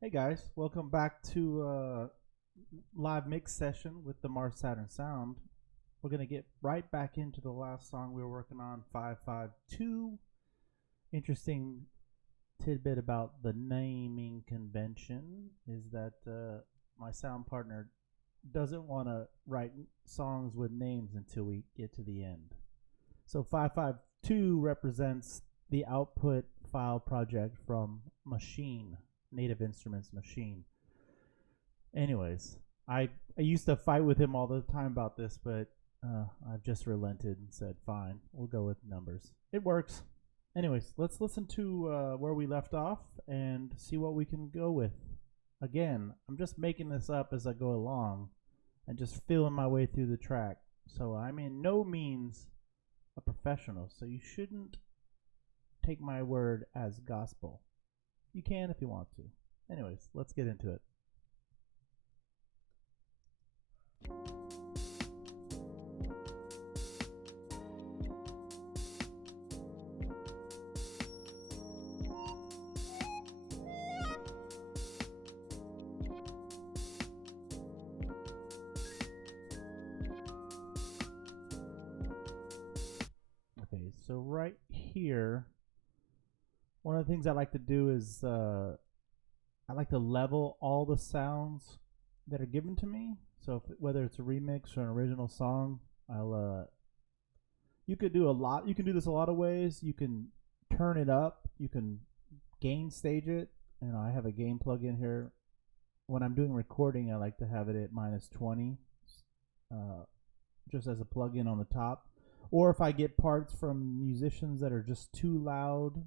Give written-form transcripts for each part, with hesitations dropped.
Hey guys, welcome back to live mix session with the Mars Saturn Sound. We're gonna get right back into the last song we were working on, 552. Interesting tidbit about the naming convention is that my sound partner doesn't want to write songs with names until we get to the end. So 552 represents the output file project from Machine, Native Instruments Machine. Anyways, I used to fight with him all the time about this, but I've just relented and said, fine, we'll go with numbers. It works. Anyways, let's listen to where we left off and see what we can go with. Again, I'm just making this up as I go along and just feeling my way through the track. So I'm in no means a professional, so you shouldn't take my word as gospel. You can if you want to. Anyways, let's get into it. Okay, so right here, one of the things I like to do is I like to level all the sounds that are given to me. So whether it's a remix or an original song, you could do a lot. You can do this a lot of ways. You can turn it up. You can gain stage it. You know, I have a gain plug-in here. When I'm doing recording, I like to have it at -20, uh, just as a plug-in on the top. Or if I get parts from musicians that are just too loud,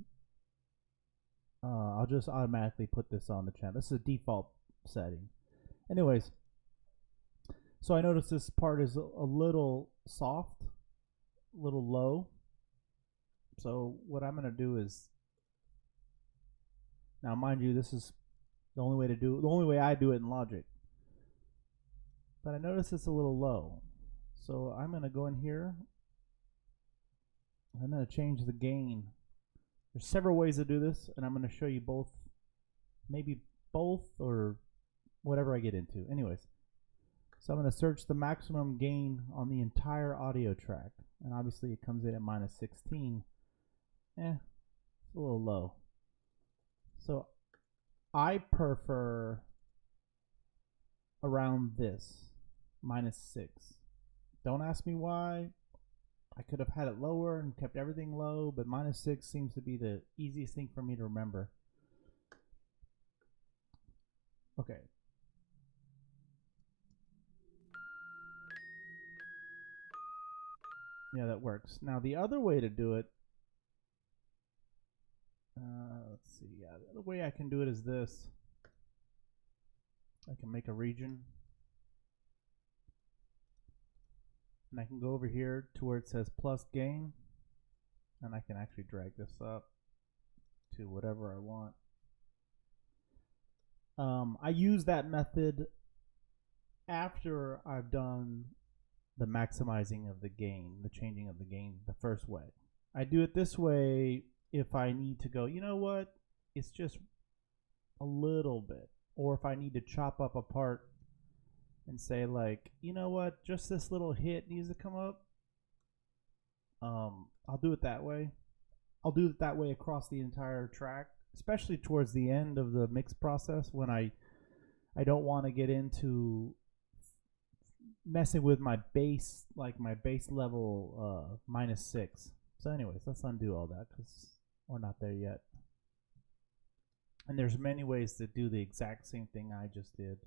I'll just automatically put this on the channel. This is a default setting. Anyways, so I notice this part is a little soft, a little low. So what I'm going to do is, now mind you, this is the only way I do it in Logic. But I notice it's a little low. So I'm going to go in here. I'm going to change the gain. There's several ways to do this, and I'm going to show you both, maybe both or whatever I get into. Anyways, so I'm going to search the maximum gain on the entire audio track, and obviously it comes in at -16. It's a little low. So I prefer around this, -6. Don't ask me why. I could have had it lower and kept everything low, but -6 seems to be the easiest thing for me to remember. Okay. Yeah, that works. Now the other way to do it, let's see. Yeah, the other way I can do it is this. I can make a region, and I can go over here to where it says plus gain, and I can actually drag this up to whatever I want. I use that method after I've done the maximizing of the gain, the changing of the gain the first way. I do it this way if I need to go, you know what, it's just a little bit. Or if I need to chop up a part and say like, you know what, just this little hit needs to come up. I'll do it that way. I'll do it that way across the entire track, especially towards the end of the mix process when I don't want to get into messing with my bass, like my bass level -6. So anyways, let's undo all that because we're not there yet. And there's many ways to do the exact same thing I just did,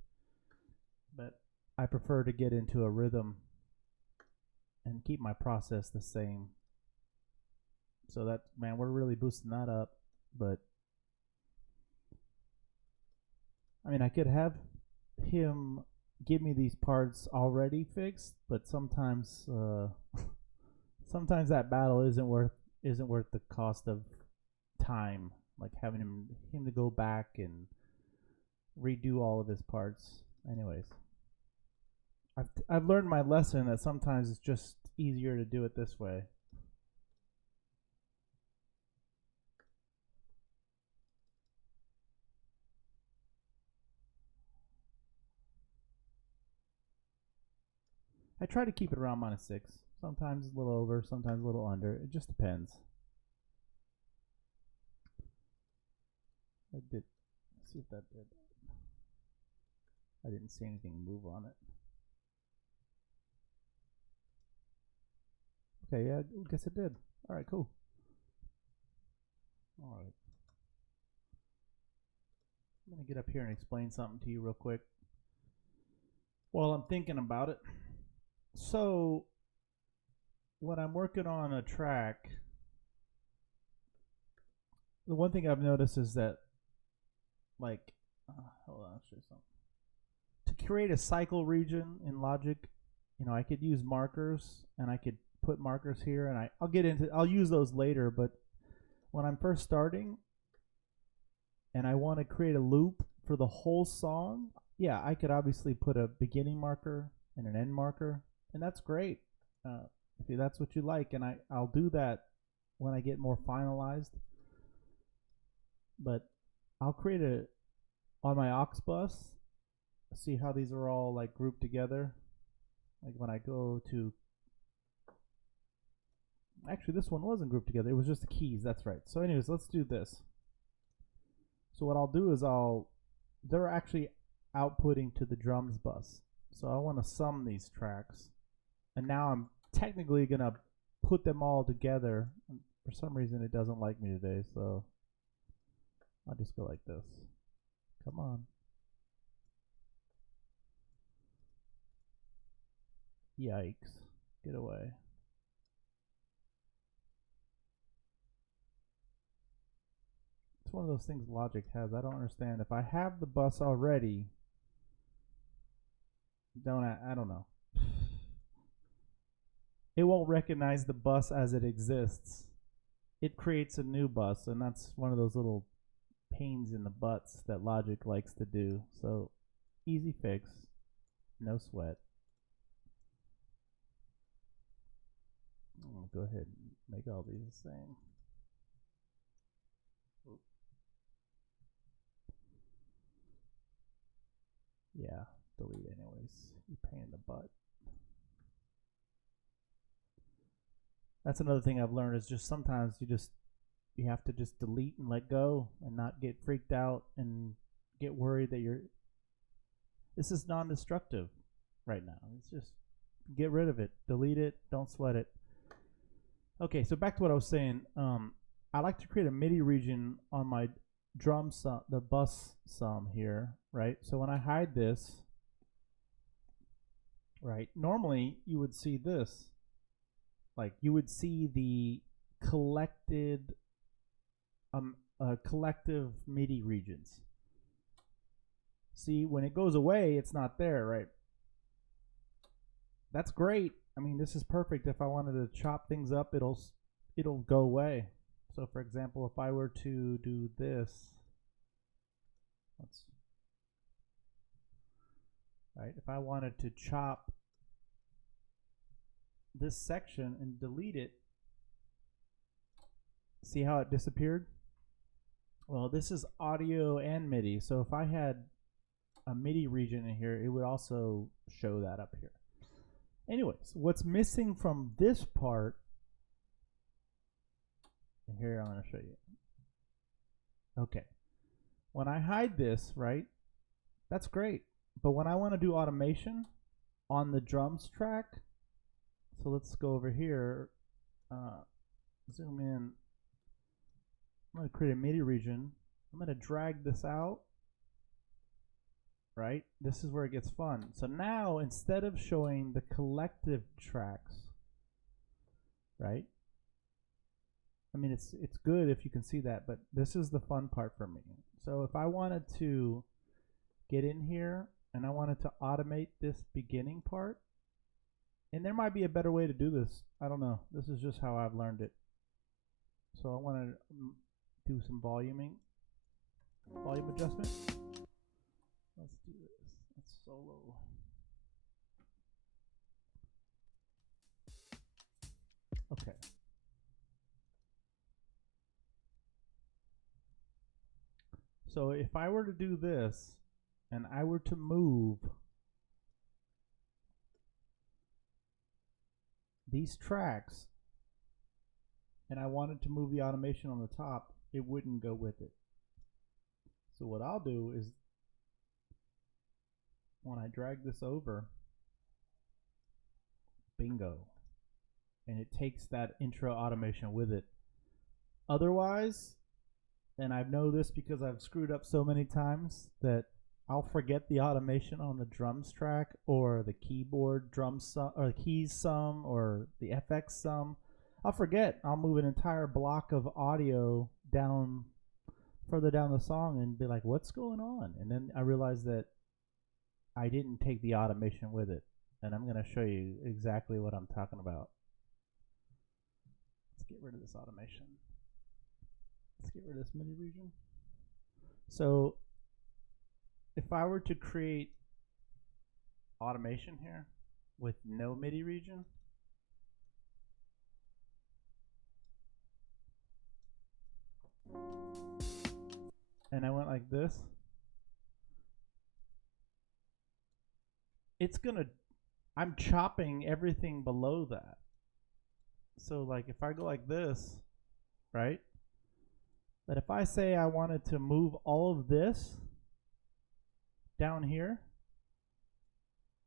but I prefer to get into a rhythm and keep my process the same. So that, man, we're really boosting that up. But I mean, I could have him give me these parts already fixed, but sometimes sometimes that battle isn't worth the cost of time, like having him to go back and redo all of his parts. Anyways, I've learned my lesson that sometimes it's just easier to do it this way. I try to keep it around -6. Sometimes a little over, sometimes a little under. It just depends. I did. Let's see if that did. I didn't see anything move on it. Okay, yeah, I guess it did. All right, cool. All right. I'm going to get up here and explain something to you real quick while I'm thinking about it. So, when I'm working on a track, the one thing I've noticed is that, like, hold on, I'll show you something. To create a cycle region in Logic, you know, I could use markers, and I could put markers here, and I'll use those later, but when I'm first starting and I want to create a loop for the whole song, yeah, I could obviously put a beginning marker and an end marker, and that's great if that's what you like, and I'll do that when I get more finalized. But I'll create on my aux bus, see how these are all like grouped together. Like when I go to, actually this one wasn't grouped together, it was just the keys, that's right. So anyways, let's do this. So what I'll do is they're actually outputting to the drums bus. So I want to sum these tracks. And now I'm technically going to put them all together. For some reason it doesn't like me today, so I'll just go like this. Come on. Yikes. Get away. It's one of those things Logic has. I don't understand. If I have the bus already, I don't know. It won't recognize the bus as it exists. It creates a new bus, and that's one of those little pains in the butts that Logic likes to do. So easy fix, no sweat. I'll go ahead and make all these the same. Yeah, delete anyways. You pain in the butt. That's another thing I've learned is just sometimes you have to just delete and let go and not get freaked out and get worried that this is non-destructive right now. It's just get rid of it, delete it, don't sweat it. Okay, so back to what I was saying. I like to create a MIDI region on my drum sum, the bus sum here, right? So when I hide this, right, normally you would see this. Like you would see the collective MIDI regions. See, when it goes away, it's not there, right? That's great. I mean, this is perfect. If I wanted to chop things up, it'll go away. So for example, if I were to do this, right, if I wanted to chop this section and delete it, see how it disappeared? Well, this is audio and MIDI, so if I had a MIDI region in here, it would also show that up here. Anyways, what's missing from this part, and here I'm going to show you. Okay, when I hide this, right, that's great. But when I want to do automation on the drums track, so let's go over here, zoom in. I'm going to create a MIDI region. I'm going to drag this out, right? This is where it gets fun. So now, instead of showing the collective tracks, right? I mean, it's good if you can see that, but this is the fun part for me. So if I wanted to get in here and I wanted to automate this beginning part, and there might be a better way to do this. I don't know. This is just how I've learned it. So I want to do some volume adjustment. Let's do this. Let's solo. Okay. So if I were to do this and I were to move these tracks and I wanted to move the automation on the top, it wouldn't go with it. So what I'll do is when I drag this over, bingo, and it takes that intro automation with it. Otherwise, and I know this because I've screwed up so many times that I'll forget the automation on the drums track or the keyboard drum sum or the keys sum or the FX sum. I'll forget. I'll move an entire block of audio down further down the song and be like, what's going on? And then I realize that I didn't take the automation with it. And I'm going to show you exactly what I'm talking about. Let's get rid of this automation. Let's get rid of this MIDI region. So if I were to create automation here with no MIDI region, and I went like this, it's gonna, I'm chopping everything below that. So like if I go like this, right? But if I say I wanted to move all of this down here,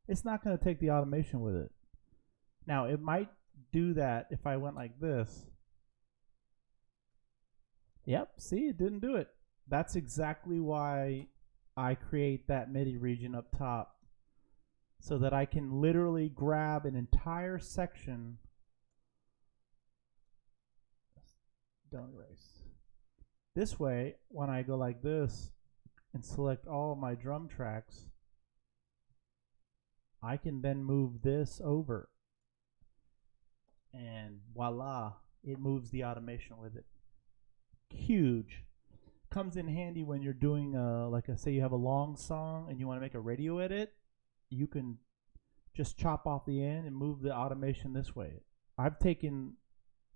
it's not going to take the automation with it. Now it might do that if I went like this. Yep, see, it didn't do it. That's exactly why I create that MIDI region up top, so that I can literally grab an entire section. Don't erase. This way, when I go like this and select all of my drum tracks, I can then move this over. And voila, it moves the automation with it. Huge. Comes in handy when you're doing, like I say, you have a long song and you want to make a radio edit. You can just chop off the end and move the automation this way. I've taken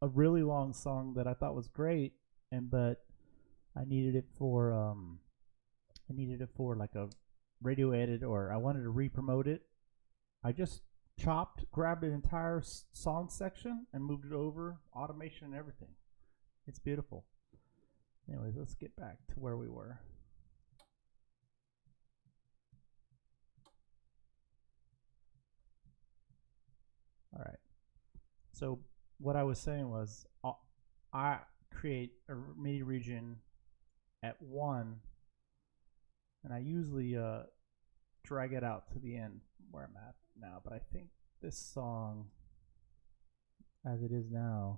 a really long song that I thought was great, but I needed it for like a radio edit, or I wanted to re-promote it. I just grabbed an entire song section and moved it over, automation and everything. It's beautiful. Anyways, let's get back to where we were. All right. So what I was saying was I create a MIDI region at 1, and I usually drag it out to the end where I'm at now, but I think this song, as it is now,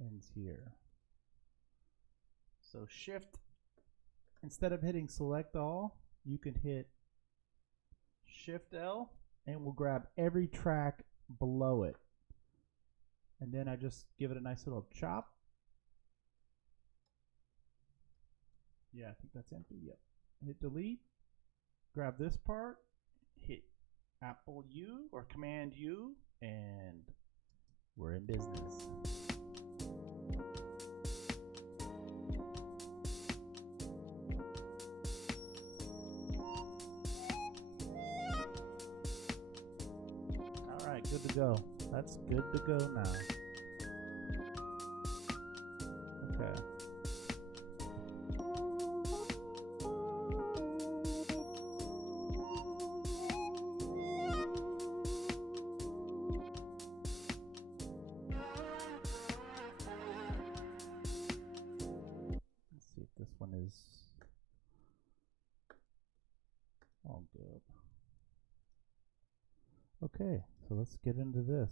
ends here. So shift, instead of hitting select all, you can hit shift L and we'll grab every track below it. And then I just give it a nice little chop. Yeah, I think that's empty. Yep. Hit delete. Grab this part. Hit Apple U or Command U, and we're in business. All right, good to go. That's good to go now. Okay. Let's see if this one is all good. Okay, so let's get into this.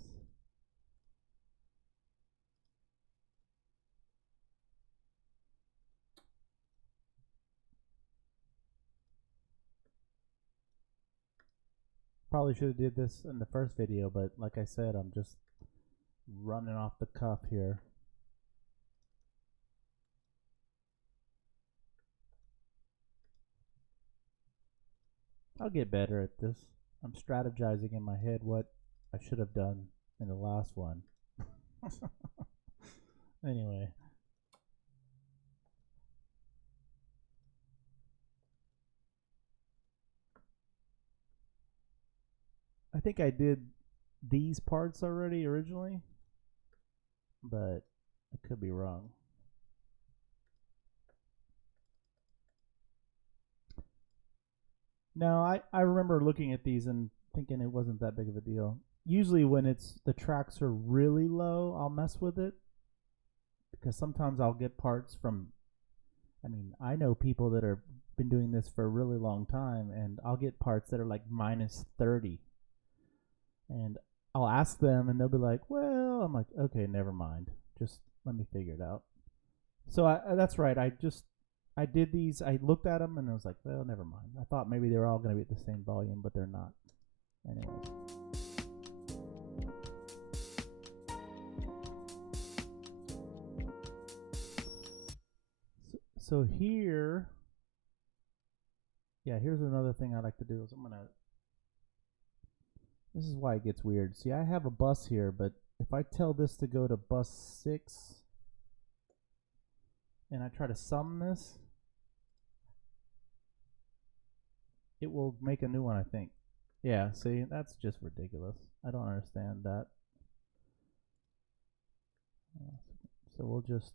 Probably should have did this in the first video, but like I said, I'm just running off the cuff here. I'll get better at this. I'm strategizing in my head what I should have done in the last one. Anyway. I think I did these parts already originally, but I could be wrong. No, I remember looking at these and thinking it wasn't that big of a deal. Usually when it's the tracks are really low, I'll mess with it because sometimes I'll get parts from, I mean, I know people that have been doing this for a really long time, and I'll get parts that are like minus 30. And I'll ask them and they'll be like, well, I'm like, okay, never mind. Just let me figure it out. So that's right. I did these. I looked at them and I was like, well, never mind. I thought maybe they were all going to be at the same volume, but they're not. Anyways. So here, yeah, here's another thing I like to do is this is why it gets weird. See, I have a bus here, but if I tell this to go to bus 6 and I try to sum this, it will make a new one, I think. Yeah, see, that's just ridiculous. I don't understand that. So we'll just,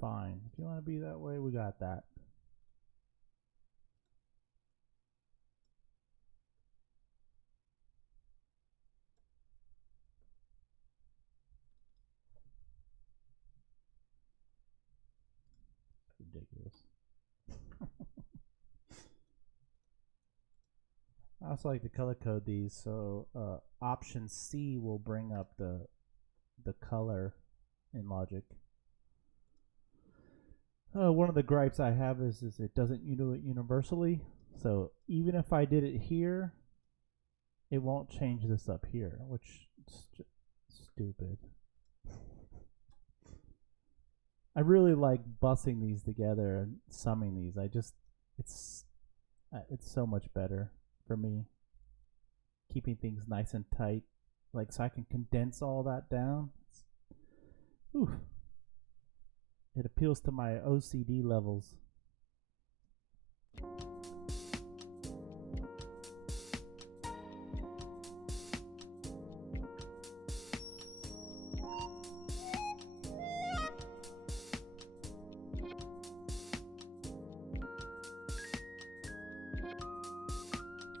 fine. If you want to be that way, we got that. Ridiculous. I also like to color code these, so option C will bring up the color in Logic. One of the gripes I have is it doesn't do it universally. So even if I did it here, it won't change this up here, which is stupid. I really like bussing these together and summing these. It's so much better for me. Keeping things nice and tight, like so I can condense all that down. Ooh. It appeals to my OCD levels.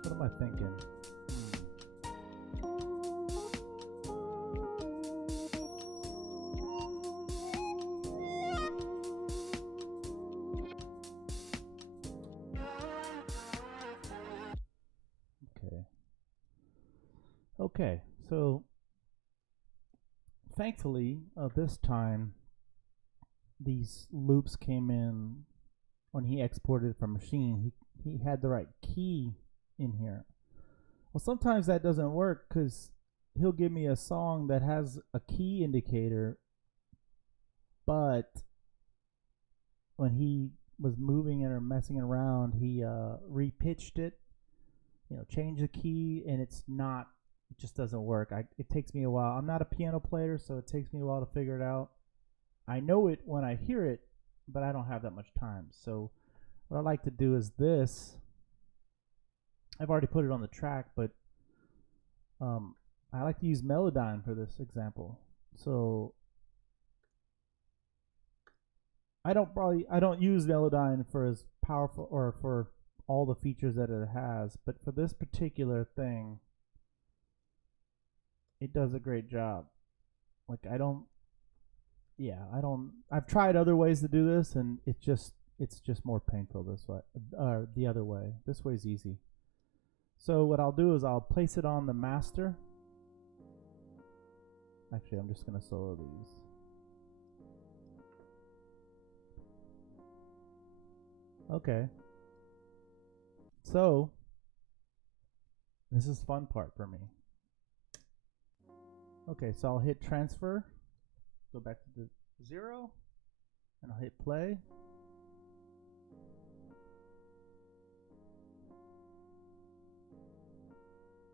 What am I thinking? Okay, so thankfully this time these loops came in when he exported from machine. He had the right key in here. Well, sometimes that doesn't work because he'll give me a song that has a key indicator, but when he was moving it or messing around, he repitched it, changed the key, and it just doesn't work. It takes me a while. I'm not a piano player, so it takes me a while to figure it out. I know it when I hear it, but I don't have that much time. So what I like to do is this. I've already put it on the track, but I like to use Melodyne for this example. So I don't use Melodyne for as powerful or for all the features that it has, but for this particular thing, it does a great job. Like I've tried other ways to do this, and it's just more painful this way, the other way. This way's easy. So what I'll do is I'll place it on the master. Actually, I'm just gonna solo these. Okay. So this is fun part for me. Okay, so I'll hit transfer, go back to the 0, and I'll hit play.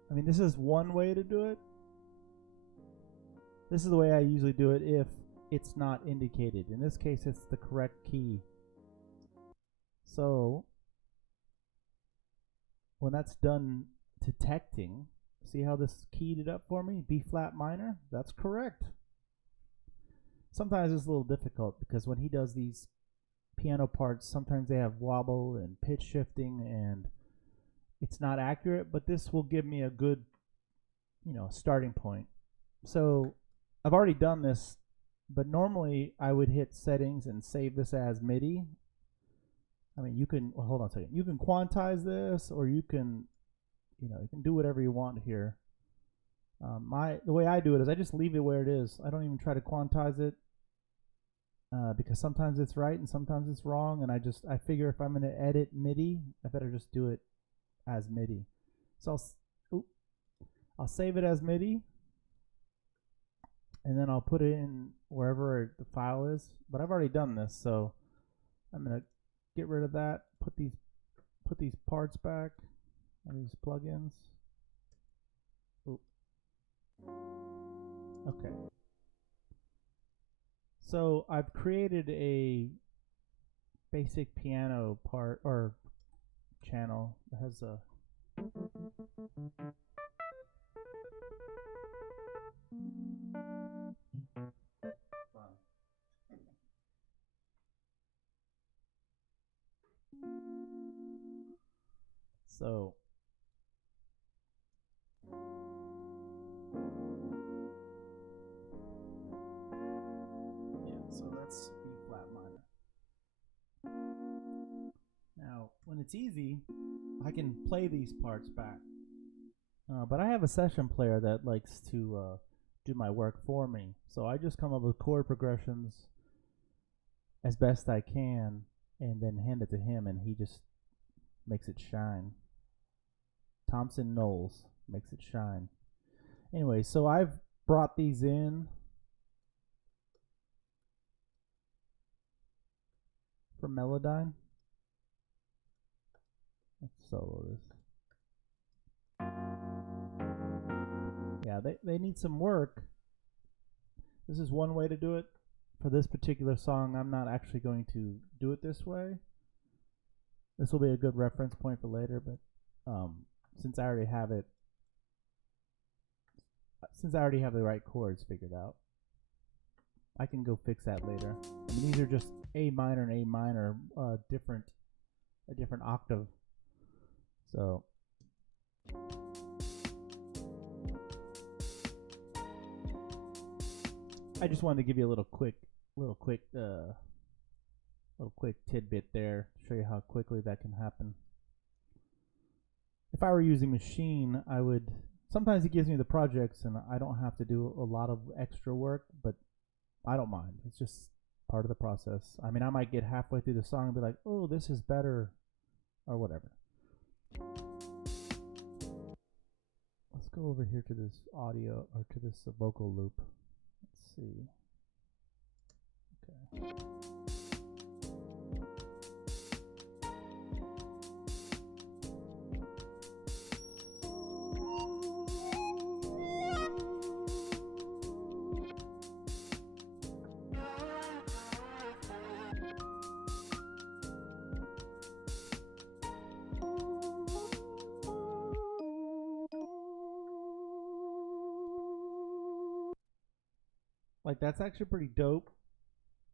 I mean, this is one way to do it. This is the way I usually do it if it's not indicated. In this case, it's the correct key. So when that's done detecting, see how this keyed it up for me? B flat minor? That's correct. Sometimes it's a little difficult because when he does these piano parts, sometimes they have wobble and pitch shifting and it's not accurate, but this will give me a good, starting point. So I've already done this, but normally I would hit settings and save this as MIDI. I mean, you can, hold on a second. You can quantize this, or you can, you can do whatever you want here. The way I do it is I just leave it where it is. I don't even try to quantize it because sometimes it's right and sometimes it's wrong, and I figure if I'm going to edit MIDI, I better just do it as MIDI. So I'll save it as MIDI, and then I'll put it in wherever the file is. But I've already done this, so I'm going to get rid of that. Put these parts back and these plugins. Okay. So I've created a basic piano part or channel that has a so that's B flat minor. Now, when it's easy, I can play these parts back. But I have a session player that likes to do my work for me. So I just come up with chord progressions as best I can and then hand it to him, and he just makes it shine. Thompson Knowles makes it shine. Anyway, so I've brought these in for Melodyne. Let's solo this. Yeah, they need some work. This is one way to do it. For this particular song, I'm not actually going to do it this way. This will be a good reference point for later, but since I already have the right chords figured out, I can go fix that later. I mean, these are just A minor and A minor, a different octave. So I just wanted to give you a little quick tidbit there to show you how quickly that can happen. If I were using Machine, I would. Sometimes it gives me the projects and I don't have to do a lot of extra work, but I don't mind. It's just part of the process. I mean, I might get halfway through the song and be like, oh, this is better, or whatever. Let's go over here to this audio, or to this vocal loop. Let's see. Okay. Like, that's actually pretty dope.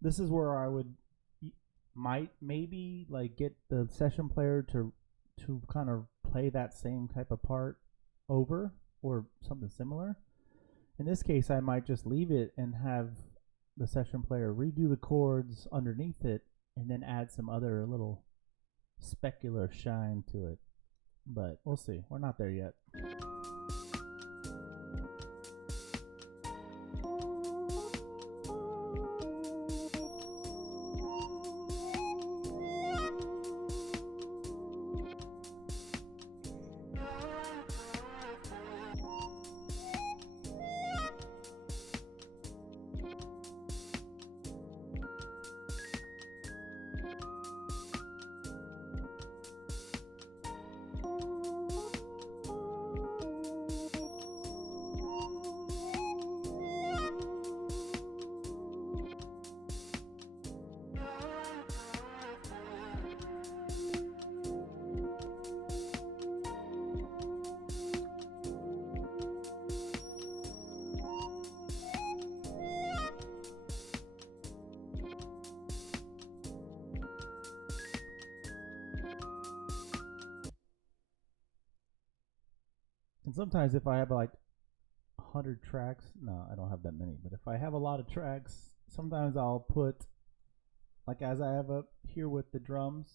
This is where I would maybe like get the session player to kind of play that same type of part over or something similar. In this case, I might just leave it and have the session player redo the chords underneath it and then add some other little specular shine to it. But we'll see. We're not there yet. And sometimes if I have like 100 tracks, no, I don't have that many, but if I have a lot of tracks, sometimes I'll put, like as I have up here with the drums,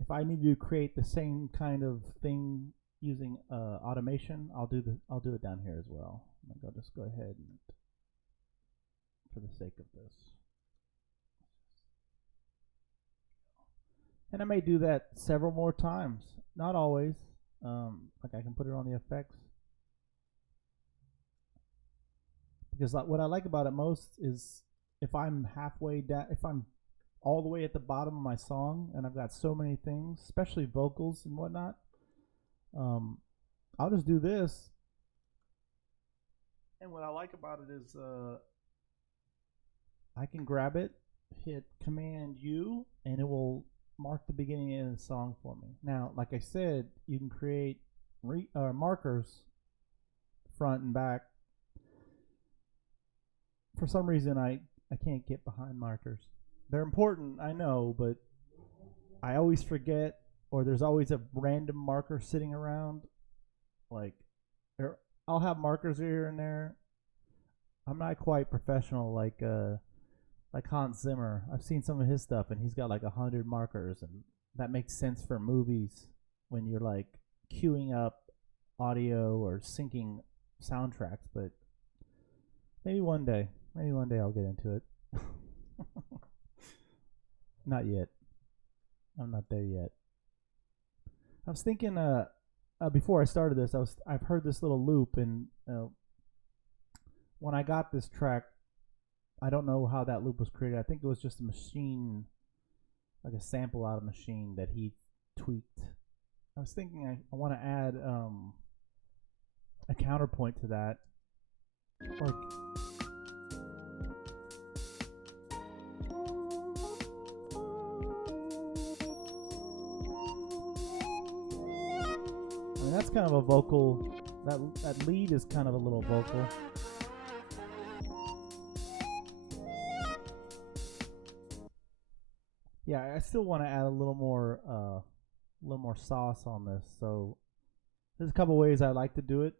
if I need to create the same kind of thing using automation, I'll do it down here as well. I'll just go ahead and, for the sake of this. And I may do that several more times. Not always. Like I can put it on the effects. Because what I like about it most is if I'm halfway down, if I'm all the way at the bottom of my song and I've got so many things, especially vocals and whatnot, I'll just do this. And what I like about it is I can grab it, hit Command U, and it will mark the beginning of the song for me. Now, like I said, you can create markers front and back. For some reason, I can't get behind markers. They're important, I know, but I always forget, or there's always a random marker sitting around. Like, I'll have markers here and there. I'm not quite professional like Hans Zimmer. I've seen some of his stuff, and he's got like 100 markers, and that makes sense for movies when you're like queuing up audio or syncing soundtracks. But maybe one day I'll get into it. Not yet. I'm not there yet. I was thinking before I started this, I've heard this little loop, and when I got this track, I don't know how that loop was created. I think it was just a machine, like a sample out of machine that he tweaked. I was thinking I want to add a counterpoint to that. Like, I mean, that's kind of a vocal. That lead is kind of a little vocal. Yeah, I still want to add a little more sauce on this. So there's a couple ways I like to do it.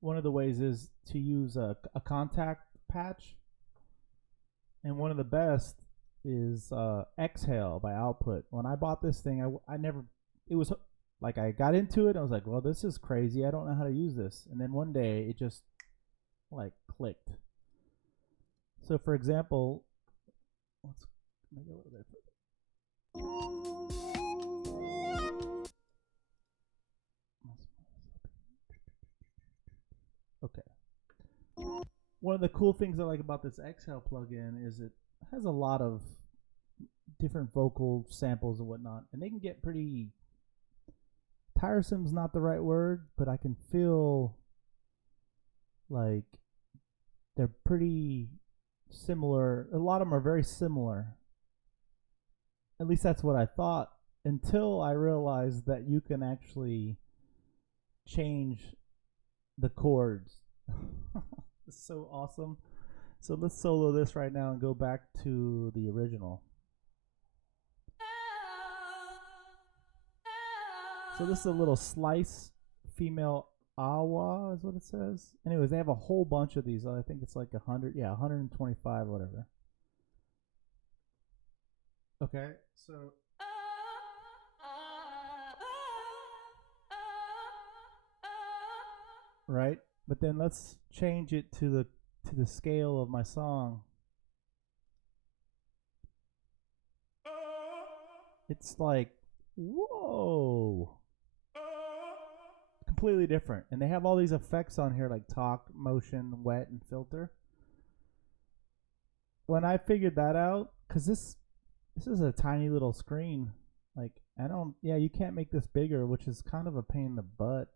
One of the ways is to use a contact patch, and one of the best is Exhale by Output. When I bought this thing, it was like I got into it. I was like, well, this is crazy. I don't know how to use this. And then one day it just like clicked. So for example, let's make it a little bit further. Okay. One of the cool things I like about this Exhale plugin is it has a lot of different vocal samples and whatnot, and they can get pretty tiresome's not the right word, but I can feel like they're pretty similar. A lot of them are very similar. At least that's what I thought, until I realized that you can actually change the chords. It's so awesome. So let's solo this right now and go back to the original. So this is a little slice, female awa is what it says. Anyways, they have a whole bunch of these. I think it's like 100, yeah, 125, whatever. Okay, so right, but then let's change it to the scale of my song. It's like, whoa, completely different. And they have all these effects on here like talk, motion, wet, and filter. When I figured that out, because this is a tiny little screen, like you can't make this bigger, which is kind of a pain in the butt.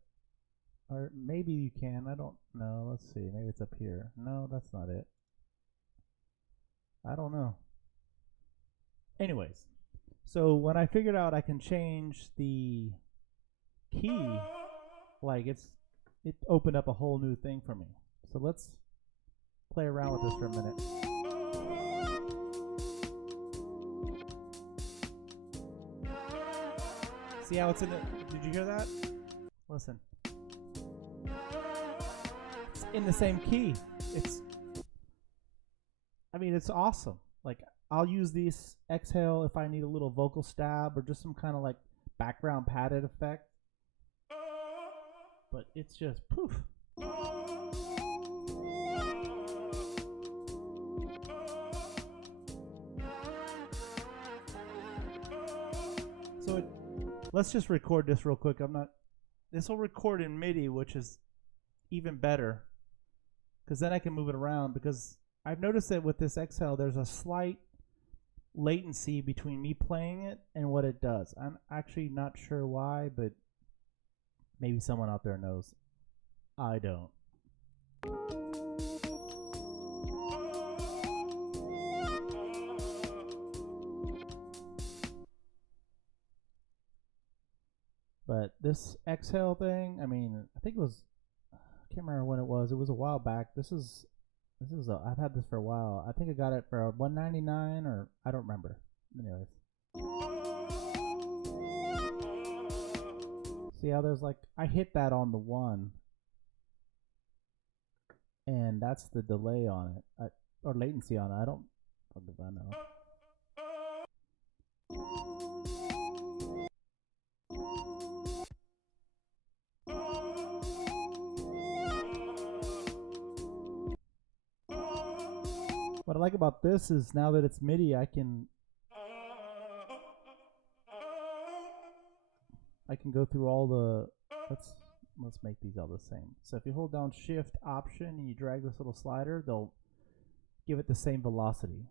Or maybe you can, I don't know. Let's see, maybe it's up here. No, that's not it. I don't know. Anyways, so when I figured out I can change the key, like it opened up a whole new thing for me. So let's play around with this for a minute. See how it's in the... Did you hear that? Listen. It's in the same key. It's... I mean, it's awesome. Like, I'll use these exhale if I need a little vocal stab or just some kind of like background padded effect. But it's just poof. So let's just record this real quick. This will record in MIDI, which is even better, because then I can move it around, because I've noticed that with this exhale, there's a slight latency between me playing it and what it does. I'm actually not sure why, but maybe someone out there knows. I don't. But this exhale thing, I mean, I think it was, I can't remember when it was. It was a while back. I've had this for a while. I think I got it for $199 or I don't remember. Anyways. See how there's like, I hit that on the one. And that's the delay on it, or latency on it. I don't know. What I like about this is now that it's MIDI, I can go through all the, let's make these all the same. So if you hold down Shift Option and you drag this little slider, they'll give it the same velocity.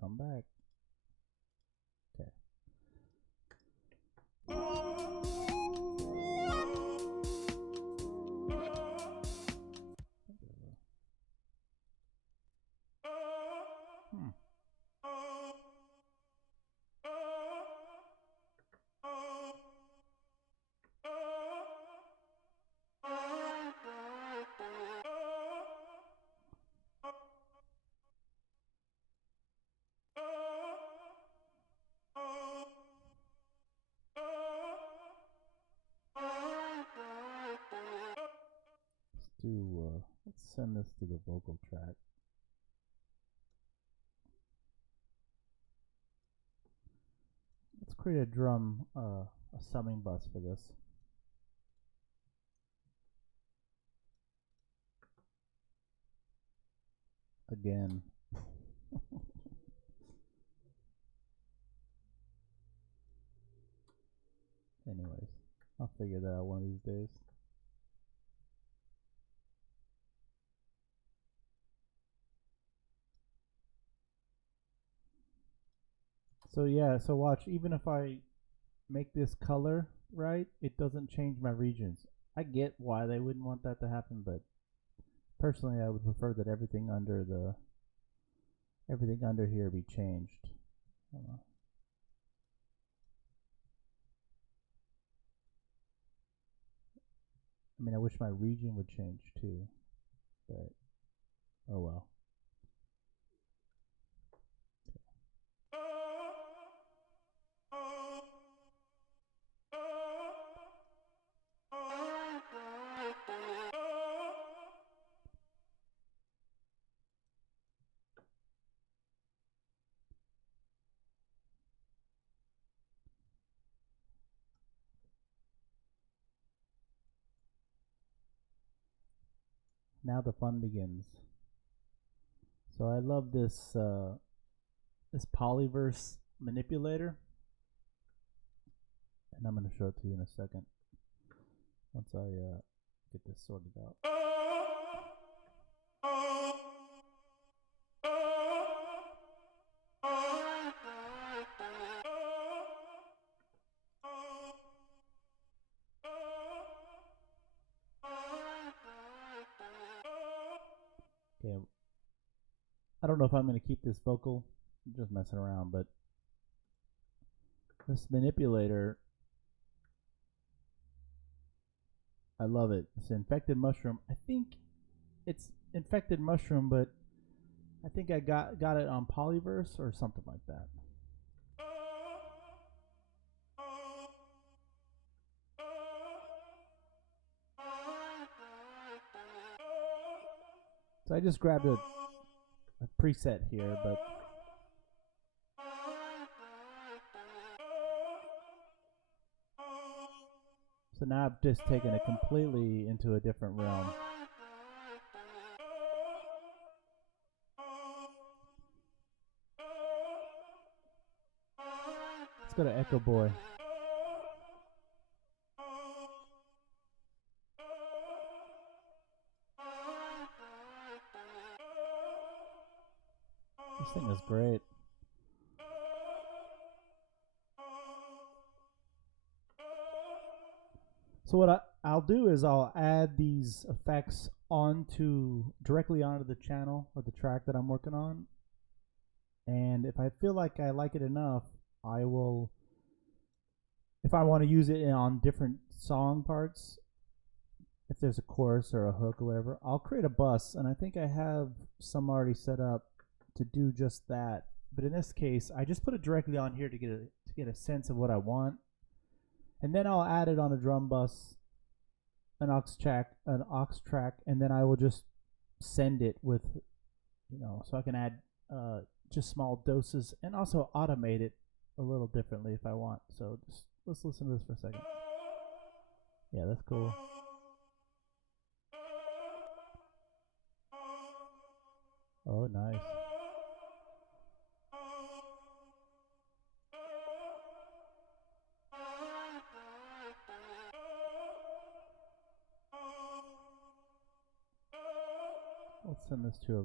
Come back. Okay. Let's send this to the vocal track. Let's create a drum, a summing bus for this. Again. Anyways, I'll figure that out one of these days. So yeah, so watch, even if I make this color right, it doesn't change my regions. I get why they wouldn't want that to happen, but personally I would prefer that everything under here be changed. I mean, I wish my region would change too, but oh well. Now the fun begins. So I love this this polyverse manipulator, and I'm going to show it to you in a second once I get this sorted out. Okay, I don't know if I'm going to keep this vocal. I'm just messing around, but this manipulator, I love it. It's infected mushroom. I think it's infected mushroom, but I think I got it on Polyverse or something like that. So I just grabbed a preset here, but so now I've just taken it completely into a different realm. Let's go to Echo Boy. This thing is great. So what I'll do is I'll add these effects directly onto the channel or the track that I'm working on. And if I feel like I like it enough, I will, if I want to use it on different song parts, if there's a chorus or a hook or whatever, I'll create a bus, and I think I have some already set up to do just that. But in this case, I just put it directly on here to get a sense of what I want, and then I'll add it on a drum bus, an aux track, and then I will just send it with, so I can add just small doses and also automate it a little differently if I want. So just let's listen to this for a second. Yeah, that's cool. Oh, nice. Let's send this to a...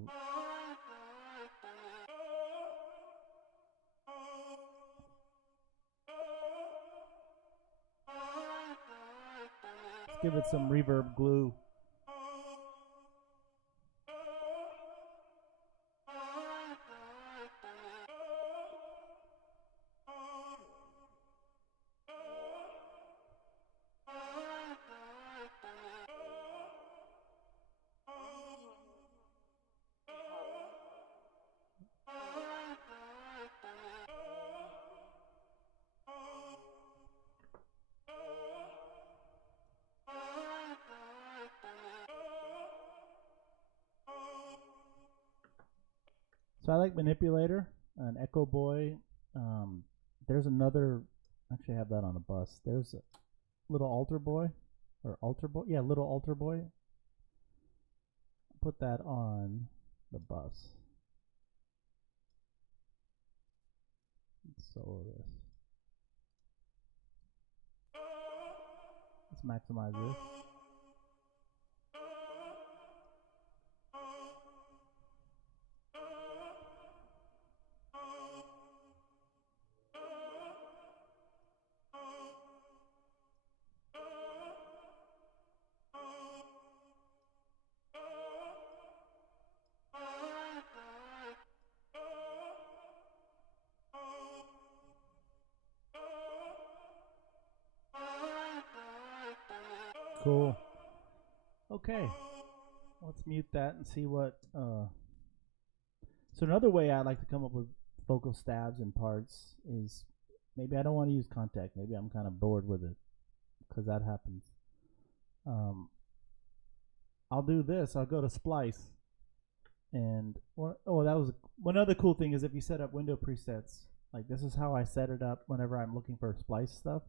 Let's give it some reverb glue. So I like Manipulator, an Echo Boy. There's another, actually I have that on a bus. There's a little Alter Boy, or Alter Boy, yeah, little Alter Boy. Put that on the bus. Let's solo this. Let's maximize this. Cool. Okay. Let's mute that and see what... So another way I like to come up with vocal stabs and parts is maybe I don't want to use contact. Maybe I'm kind of bored with it, because that happens. I'll do this. I'll go to Splice. And that was one other cool thing is if you set up window presets, like this is how I set it up whenever I'm looking for Splice stuff.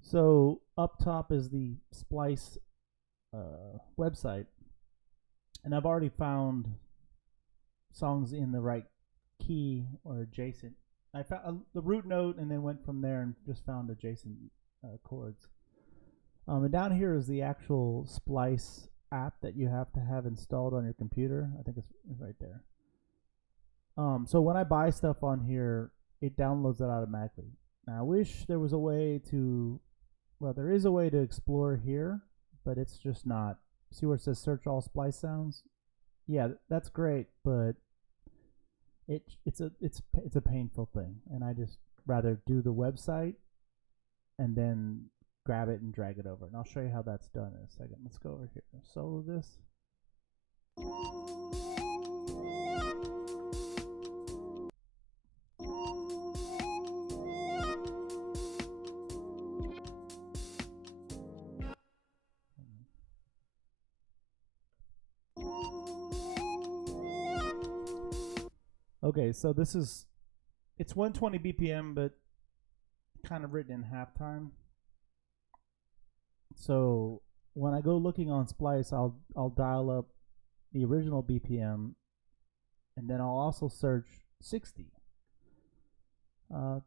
So up top is the Splice website, And I've already found songs in the right key or adjacent. I found the root note and then went from there and just found adjacent chords. And down here is the actual Splice app that you have to have installed on your computer. I think it's right there. So when I buy stuff on here, it downloads it automatically. Now I wish there was a way to, well, there is a way to explore here, but it's just not. See where it says search all Splice sounds? Yeah, that's great, but it's a painful thing, and I just rather do the website and then grab it and drag it over. And I'll show you how that's done in a second. Let's go over here. Solo this. Okay, so this is, it's 120 BPM, but kind of written in halftime. So when I go looking on Splice, I'll dial up the original BPM, and then I'll also search 60. I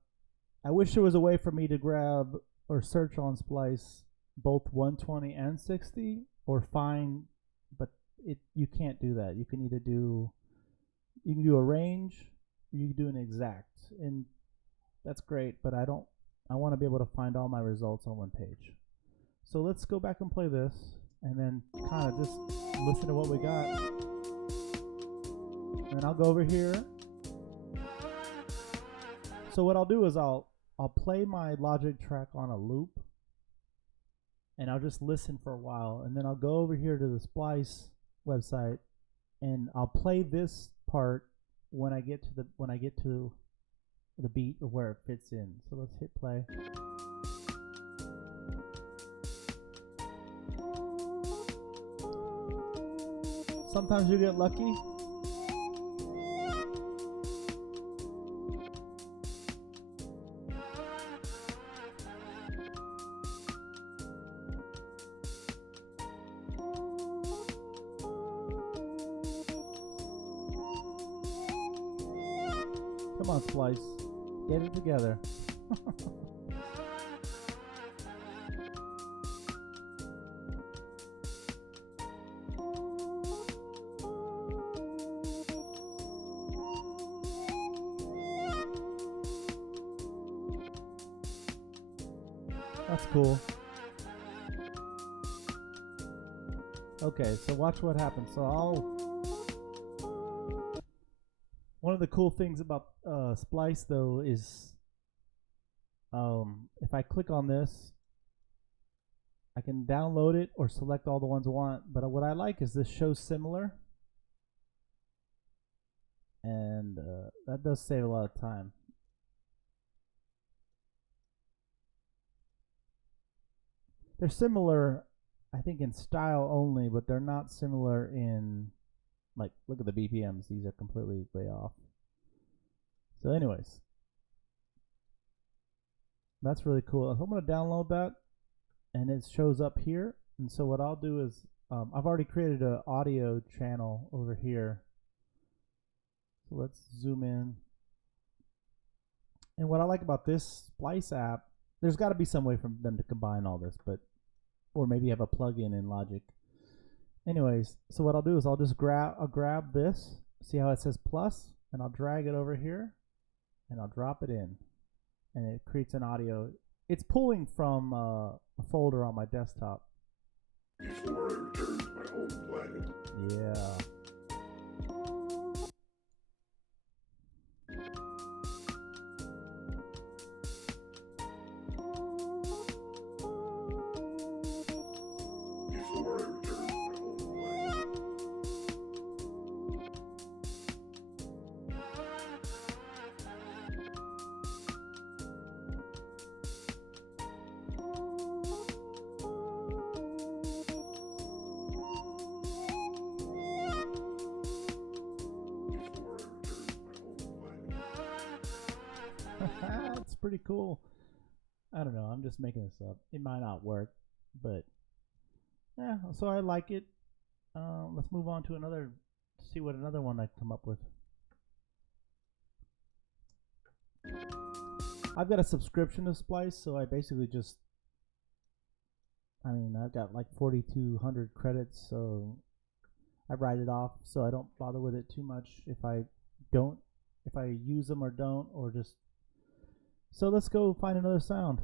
wish there was a way for me to grab or search on Splice both 120 and 60, or find, but you can't do that. You can either do, you can do a range, you can do an exact, and that's great, but I want to be able to find all my results on one page. So let's go back and play this, and then kind of just listen to what we got. And then I'll go over here. So what I'll do is I'll play my Logic track on a loop, and I'll just listen for a while, and then I'll go over here to the Splice website, and I'll play this part when I get to the beat of where it fits in. So let's hit play. Sometimes you get lucky. Come on, Splice. Get it together. That's cool. Okay, so watch what happens. So one of the cool things about Splice though is if I click on this, I can download it or select all the ones I want, but what I like is this shows similar, and that does save a lot of time. They're similar, I think, in style only, but they're not similar in, like, look at the BPMs. These are completely way off. So anyways, that's really cool. So I'm going to download that, and it shows up here. And so what I'll do is, I've already created an audio channel over here. So let's zoom in. And what I like about this Splice app, there's got to be some way for them to combine all this, but or maybe have a plugin in Logic. Anyways, so what I'll do is I'll grab this, see how it says plus, and I'll drag it over here, and I'll drop it in, and it creates an audio. It's pulling from a folder on my desktop. Before I return to my home planet. Yeah. Before I return to my home planet. It's pretty cool. I don't know, I'm just making this up. It might not work, but yeah, so I like it. Let's move on to another. See what another one I come up with. I've got a subscription to Splice, so I basically just. I've got like 4,200 credits, so I write it off, so I don't bother with it too much if I use them or don't, or just. So let's go find another sound.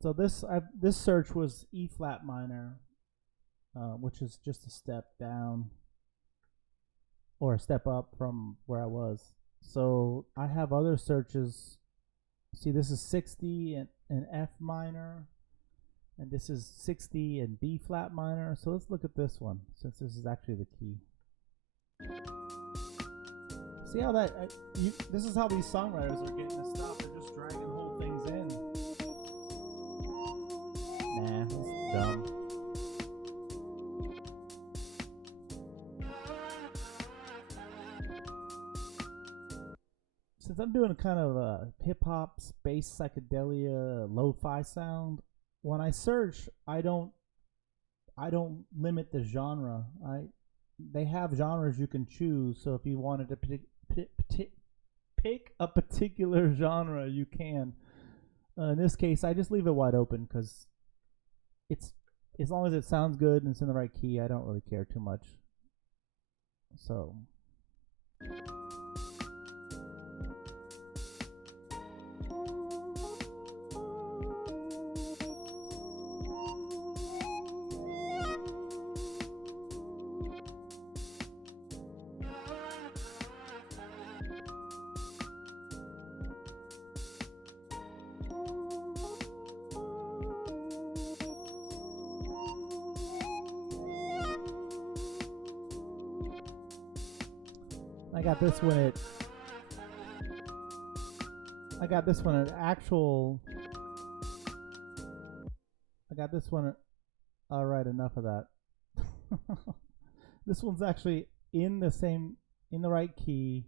So this search was E flat minor, which is just a step down or a step up from where I was. So I have other searches. See, this is 60 in F minor, and this is 60 in B flat minor. So let's look at this one, since this is actually the key. See how this is how these songwriters are getting this stuff. They're just dragging whole things in. Nah, that's dumb. Since I'm doing a kind of a hip-hop, space psychedelia, lo-fi sound, when I search, I don't limit the genre. They have genres you can choose, so if you wanted to pick a particular genre, you can. In this case, I just leave it wide open because it's, as long as it sounds good and it's in the right key, I don't really care too much. So. I got this one at alright, enough of that. This one's actually in the right key,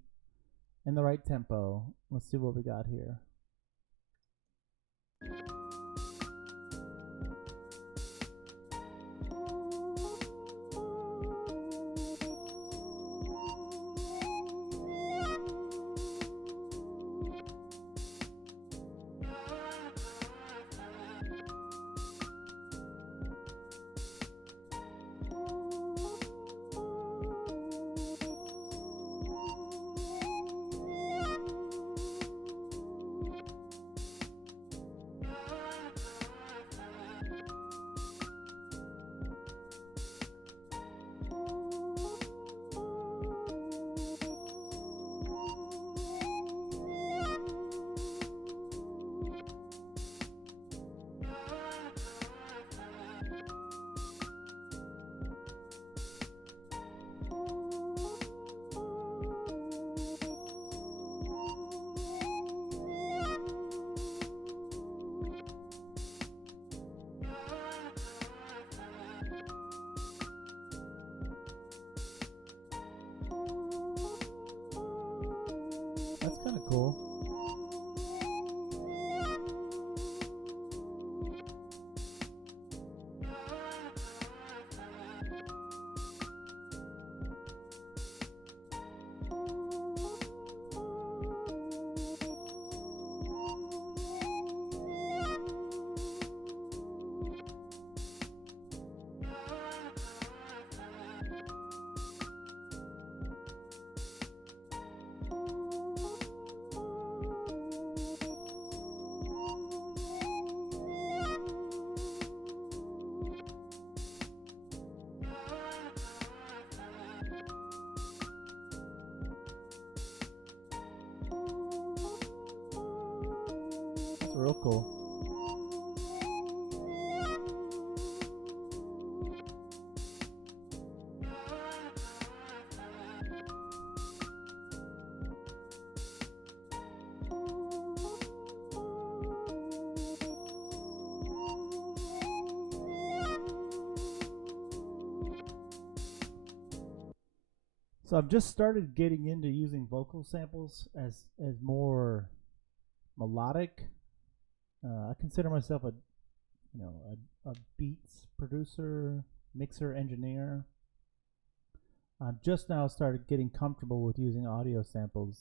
in the right tempo. Let's see what we got here. That's kind of cool. Real cool. So I've just started getting into using vocal samples as more melodic. I consider myself a beats producer, mixer, engineer. I've just now started getting comfortable with using audio samples.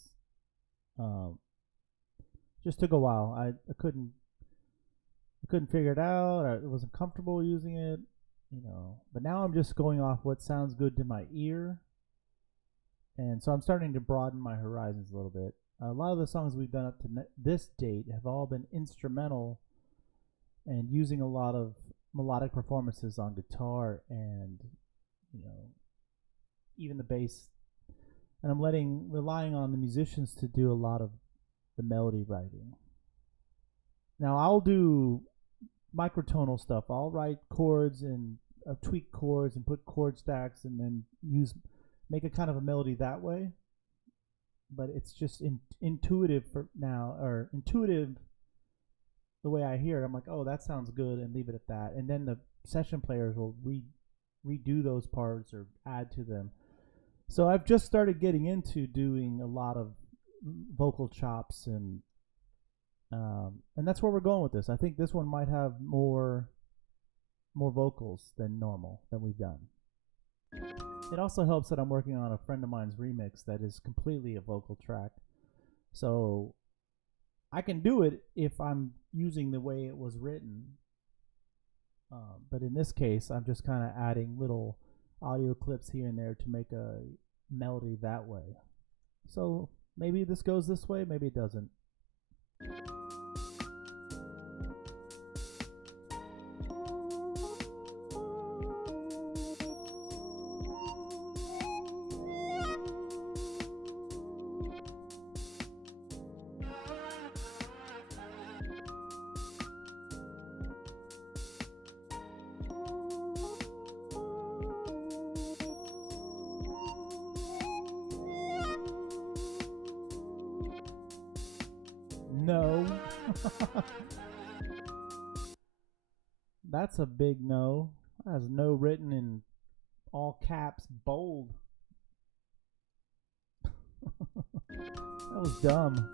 Just took a while. I couldn't figure it out. I wasn't comfortable using it, But now I'm just going off what sounds good to my ear, and so I'm starting to broaden my horizons a little bit. A lot of the songs we've done up to this date have all been instrumental and using a lot of melodic performances on guitar and even the bass. And I'm relying on the musicians to do a lot of the melody writing. Now I'll do microtonal stuff. I'll write chords and tweak chords and put chord stacks and then make a kind of a melody that way. But it's just intuitive for now, or intuitive the way I hear it. I'm like, oh, that sounds good, and leave it at that. And then the session players will redo those parts or add to them. So I've just started getting into doing a lot of vocal chops, and that's where we're going with this. I think this one might have more vocals than normal than we've done. It also helps that I'm working on a friend of mine's remix that is completely a vocal track. So I can do it if I'm using the way it was written. But in this case, I'm just kind of adding little audio clips here and there to make a melody that way. So maybe this goes this way, maybe it doesn't. No. That's a big no. That has no written in all caps, bold. That was dumb.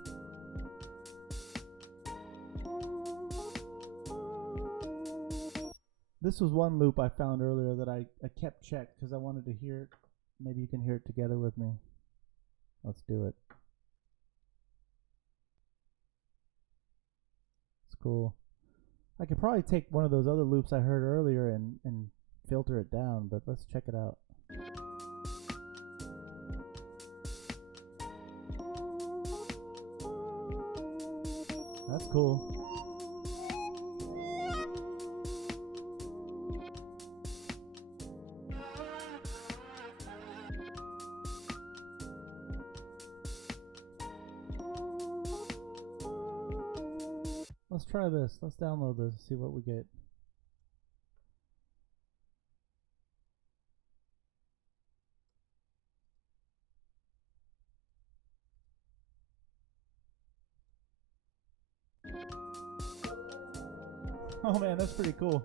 This was one loop I found earlier that I kept checked because I wanted to hear it. Maybe you can hear it together with me. Let's do it. Cool. I could probably take one of those other loops I heard earlier and filter it down, but let's check it out. That's cool. Let's try this. Let's download this, see what we get. Oh man, that's pretty cool.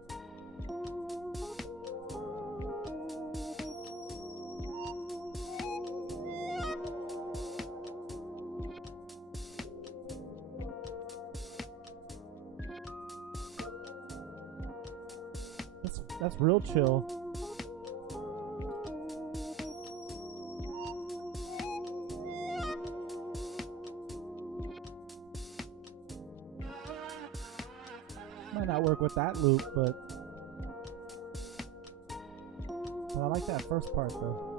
That's real chill. Might not work with that loop, but I like that first part though.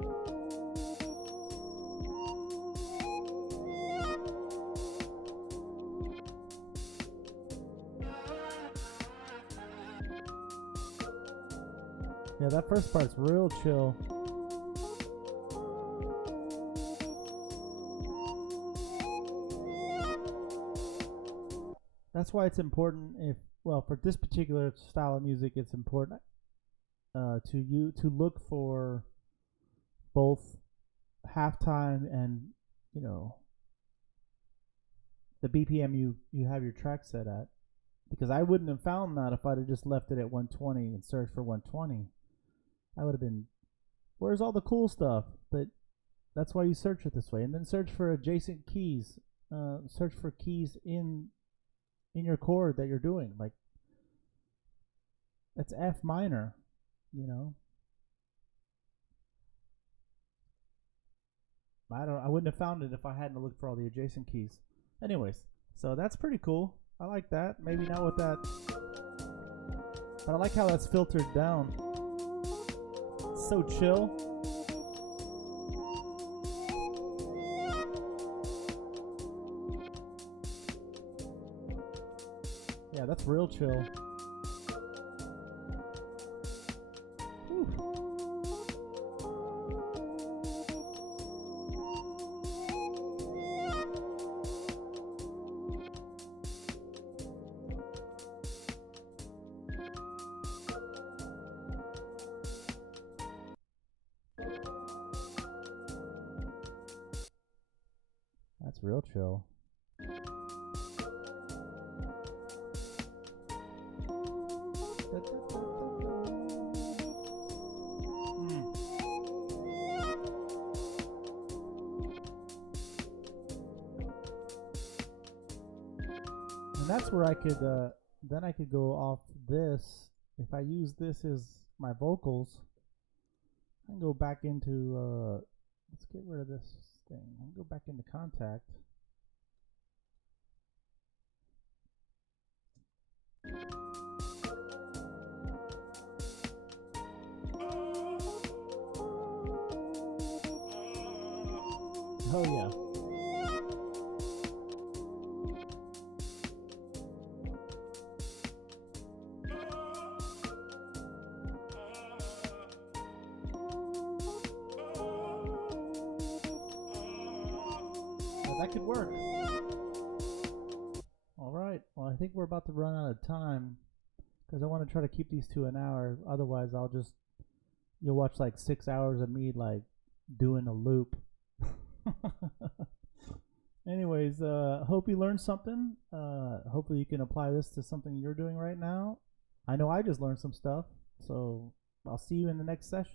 Yeah, that first part's real chill. That's why it's important for this particular style of music, it's important to look for both halftime and the BPM you have your track set at, because I wouldn't have found that if I'd have just left it at 120 and searched for 120. I would have been, where's all the cool stuff? But That's why you search it this way, and then search for adjacent keys. Search for keys in your chord that you're doing. Like that's F minor, you know. I wouldn't have found it if I hadn't looked for all the adjacent keys. Anyways, so that's pretty cool. I like that. Maybe not with that, but I like how that's filtered down. It's so chill. Yeah, that's real chill. Whew. That's real chill. And that's where I could then I could go off this. If I use this as my vocals, I can go back into let's get rid of this thing. I can go back into Contact. Oh yeah. That could work. Alright, well I think we're about to run out of time because I want to try to keep these to an hour. Otherwise you'll watch like 6 hours of me like doing a loop. Anyways, hope you learned something. Hopefully you can apply this to something you're doing right now. I know I just learned some stuff, so I'll see you in the next session.